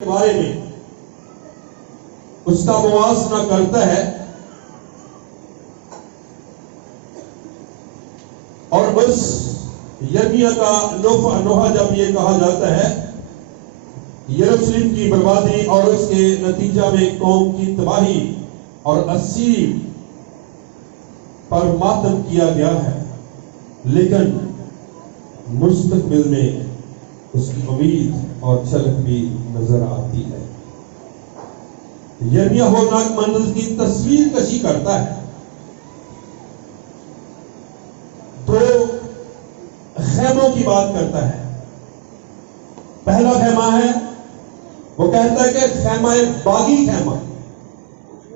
کے بارے میں اس کا موازنہ کرتا ہے اور اس یرمیہ کا نوحہ جب یہ کہا جاتا ہے یروشلم کی بربادی اور اس کے نتیجہ میں قوم کی تباہی اور اسیر پر ماتم کیا گیا ہے، لیکن مستقبل میں اس کی امید اور چلک بھی نظر آتی ہے۔ یرمیہ ہولناک منظر کی تصویر کشی کرتا ہے۔ دو خیموں کی بات کرتا ہے۔ پہلا خیمہ ہے، وہ کہتا ہے کہ خیمہ باغی خیمہ۔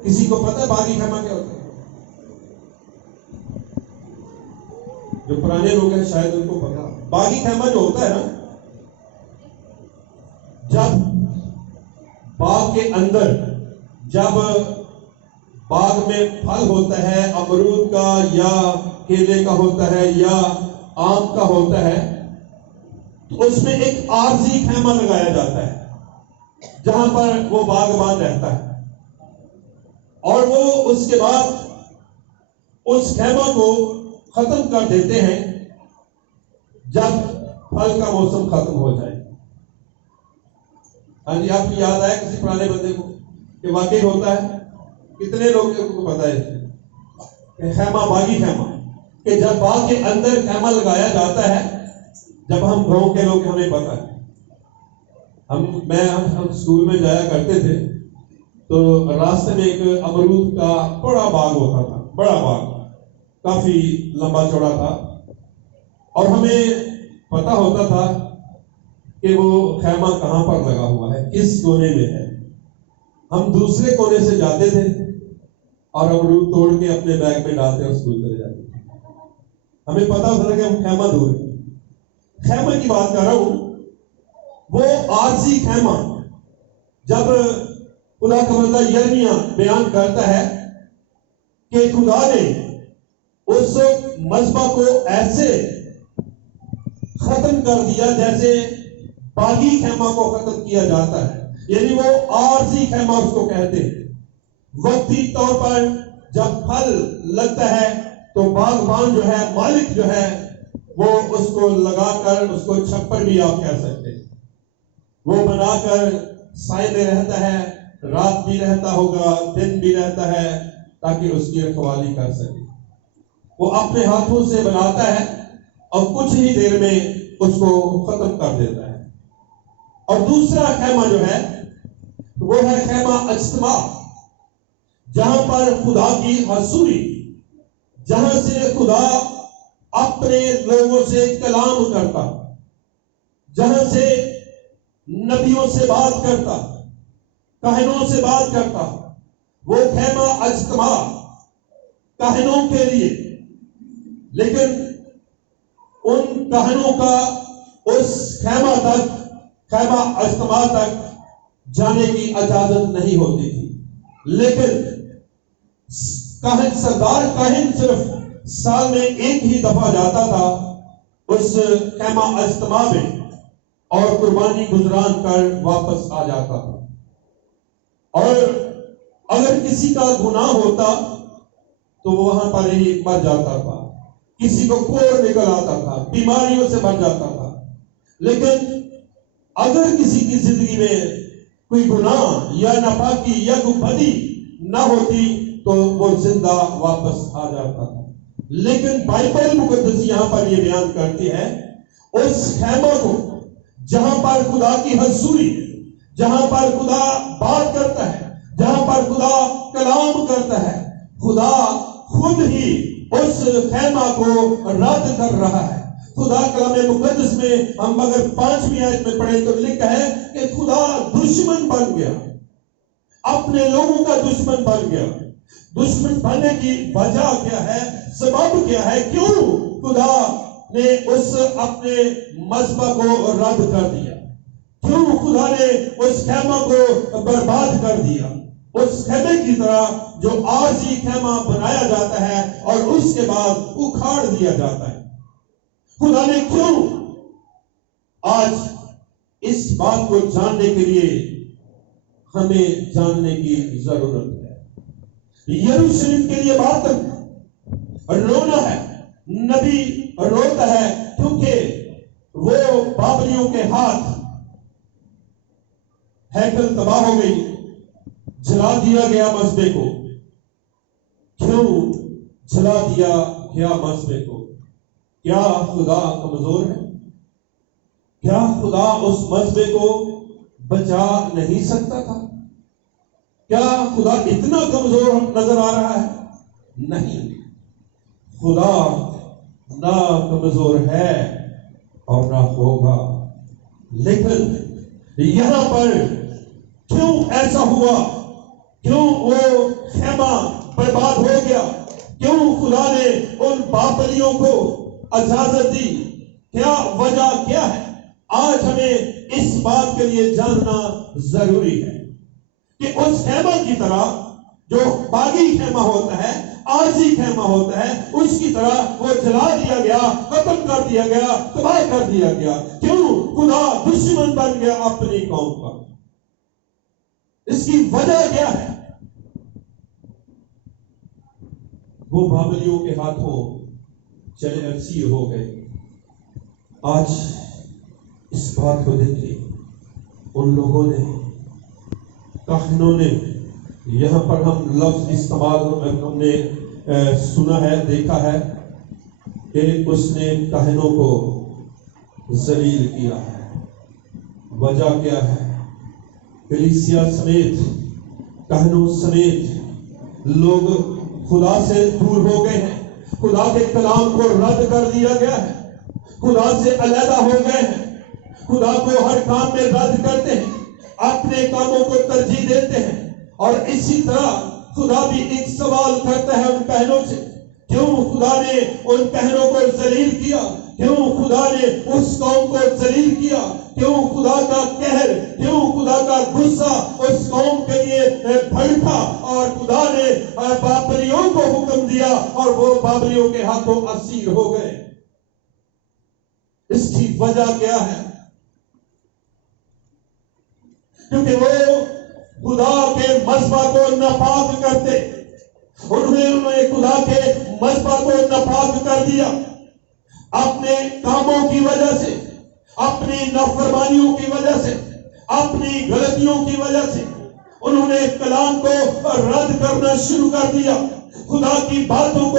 کسی کو پتہ ہے باغی خیمہ کیا ہوتا ہے؟ جو پرانے لوگ ہیں شاید ان کو پتا۔ باغی خیمہ جو ہوتا ہے نا، جب باغ کے اندر جب باغ میں پھل ہوتا ہے، امرود کا یا کیلے کا ہوتا ہے یا آم کا ہوتا ہے، تو اس میں ایک عارضی خیمہ لگایا جاتا ہے جہاں پر وہ باغبان رہتا ہے، اور وہ اس کے بعد اس خیمہ کو ختم کر دیتے ہیں جب پھل کا موسم ختم ہو جائے۔ ہاں جی، آپ کو یاد آیا کسی پرانے بندے کو کہ واقعی ہوتا ہے؟ کتنے لوگ کو پتا ہے کہ خیمہ باغی خیمہ، کہ جب باغ کے اندر خیمہ لگایا جاتا ہے، جب ہم گاؤں کے لوگ ہمیں پتا ہے، ہم اسکول میں جایا کرتے تھے تو راستے میں ایک امرود کا بڑا باغ ہوتا تھا، بڑا باغ کافی لمبا چوڑا تھا، اور ہمیں پتا ہوتا تھا کہ وہ خیمہ کہاں پر لگا ہوا ہے، کس کونے میں ہے۔ ہم دوسرے کونے سے جاتے تھے اور امرود توڑ کے اپنے بیگ میں ڈالتے اور اسکول چلے جاتے تھے۔ ہمیں پتا ہوتا تھا کہ ہم خیمہ دور ہے۔ خیمہ کی بات کر رہا ہوں، وہ عارضی خیمہ جب خدا کا بندہ یرمیہ بیان کرتا ہے کہ خدا نے اس مذبح کو ایسے ختم کر دیا جیسے باغی خیمہ کو ختم کیا جاتا ہے، یعنی وہ عارضی خیمہ اس کو کہتے ہیں۔ وقتی طور پر جب پھل لگتا ہے تو باغبان جو ہے، مالک جو ہے، وہ اس کو لگا کر، اس کو چھپر بھی آپ کہہ سکتے ہیں، وہ بنا کر سائے میں رہتا ہے، رات بھی رہتا ہوگا، دن بھی رہتا ہے، تاکہ اس کی رکھوالی کر سکے۔ وہ اپنے ہاتھوں سے بناتا ہے اور کچھ ہی دیر میں اس کو ختم کر دیتا ہے۔ اور دوسرا خیمہ جو ہے وہ ہے خیمہ اجتماع، جہاں پر خدا کی حضوری، جہاں سے خدا اپنے لوگوں سے کلام کرتا، جہاں سے نبیوں سے بات کرتا، کاہنوں سے بات کرتا۔ وہ خیمہ اجتماع کاہنوں کے لیے، لیکن ان کاہنوں کا اس خیمہ تک، خیمہ اجتماع تک جانے کی اجازت نہیں ہوتی تھی، لیکن سردار کاہن صرف سال میں ایک ہی دفعہ جاتا تھا اس خیمہ اجتماع میں اور قربانی گزران کر واپس آ جاتا تھا۔ اور اگر کسی کا گناہ ہوتا تو وہ وہاں پر ہی مر جاتا تھا، کسی کو کوڑ نکل آتا تھا، بیماریوں سے مر جاتا تھا، لیکن اگر کسی کی زندگی میں کوئی گناہ یا ناپاکی یا کوئی بدی نہ ہوتی تو وہ زندہ واپس آ جاتا تھا۔ لیکن بائبل مقدس یہاں پر یہ بیان کرتی ہے اس خیمہ کو جہاں پر خدا کی حضوری، جہاں پر خدا بات کرتا ہے، جہاں پر خدا کلام کرتا ہے، خدا خود ہی اس خیمہ کو رد کر رہا ہے۔ خدا کلام مقدس میں ہم اگر 5ویں آیت میں پڑھیں تو لکھا ہے کہ خدا دشمن بن گیا، اپنے لوگوں کا دشمن بن گیا۔ دشمن بننے کی وجہ کیا ہے؟ سبب کیا ہے؟ کیوں خدا نے اس اپنے مذبح کو رد کر دیا؟ کیوں خدا نے اس خیمہ کو برباد کر دیا؟ اس خیمے کی طرح جو عارضی خیمہ بنایا جاتا ہے اور اس کے بعد اکھاڑ دیا جاتا ہے، خدا نے کیوں؟ آج اس بات کو جاننے کے لیے ہمیں جاننے کی ضرورت ہے۔ یروشلم کے لیے ماتم رونا ہے، نبی روتا ہے کیونکہ وہ بابلیوں کے ہاتھ ہیکل تباہ ہو گئی، جلا دیا گیا مذبے کو۔ کیوں جلا دیا گیا مذبے کو؟ کیا خدا کمزور ہے؟ کیا خدا اس مذبے کو بچا نہیں سکتا تھا؟ کیا خدا اتنا کمزور نظر آ رہا ہے؟ نہیں، خدا نہ کمزور ہے اور نہ ہوگا۔ لیکن یہاں پر کیوں ایسا ہوا؟ کیوں وہ خیمہ برباد ہو گیا؟ کیوں خدا نے ان بابلیوں کو اجازت دی؟ کیا وجہ کیا ہے؟ آج ہمیں اس بات کے لیے جاننا ضروری ہے کہ اس خیمہ کی طرح جو باغی خیمہ ہوتا ہے، عارضی خیمہ ہوتا ہے، اس کی طرح وہ جلا دیا گیا، ختم کر دیا گیا، تباہ کر دیا گیا۔ کیوں خدا دشمن بن گیا اپنی قوم کا؟ اس کی وجہ کیا ہے؟ وہ بابلیوں کے ہاتھوں چلے اسیر ہو گئے۔ آج اس بات کو دیکھیں، ان لوگوں نے، کاہنوں نے، یہاں پر ہم لفظ استعمال ہم نے سنا ہے، دیکھا ہے کہ اس نے کاہنوں کو ذلیل کیا ہے۔ وجہ کیا ہے؟ کلیسیا سمیت، کاہنوں سمیت لوگ خدا سے دور ہو گئے ہیں، خدا کے کلام کو رد کر دیا گیا ہے، خدا سے علیحدہ ہو گئے ہیں، خدا کو ہر کام میں رد کرتے ہیں، اپنے کاموں کو ترجیح دیتے ہیں۔ اور اسی طرح خدا بھی ایک سوال کرتا ہے ان کاہنوں سے، کیوں خدا نے ان کاہنوں کو ذلیل کیا؟ کیوں خدا نے اس قوم کو ذلیل کیا؟ کیوں خدا کا قہر، کیوں خدا کا غصہ اس قوم کے لیے بھڑکا اور خدا نے بابلیوں کو حکم دیا اور وہ بابلیوں کے ہاتھوں اسیر ہو گئے؟ اس کی وجہ کیا ہے؟ کیونکہ وہ خدا کے مذبح کو ناپاک کرتے، انہوں نے خدا کے مذبح کو ناپاک کر دیا اپنے کاموں کی وجہ سے، اپنی نافرمانیوں کی وجہ سے، اپنی غلطیوں کی وجہ سے۔ انہوں نے کلام کو رد کرنا شروع کر دیا، خدا کی باتوں کو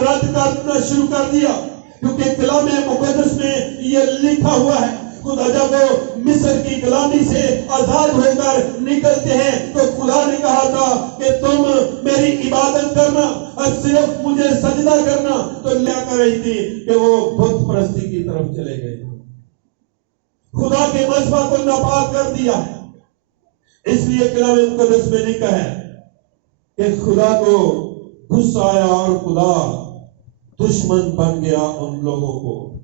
رد کرنا شروع کر دیا، کیونکہ کلام مقدس میں یہ لکھا ہوا ہے، خدا جب وہ مصر کی غلامی سے آزاد ہو کر نکلتے ہیں تو خدا نے کہا تھا کہ تم میری عبادت کرنا اور صرف مجھے سجدہ کرنا، تو لیا کر رہی تھی کہ وہ بت پرستی کی طرف چلے گئے، خدا کے مذبح کو ناپاک کر دیا ہے۔ اس لیے کلام مقدس میں لکھا ہے کہ خدا کو غصہ آیا اور خدا دشمن بن گیا ان لوگوں کو۔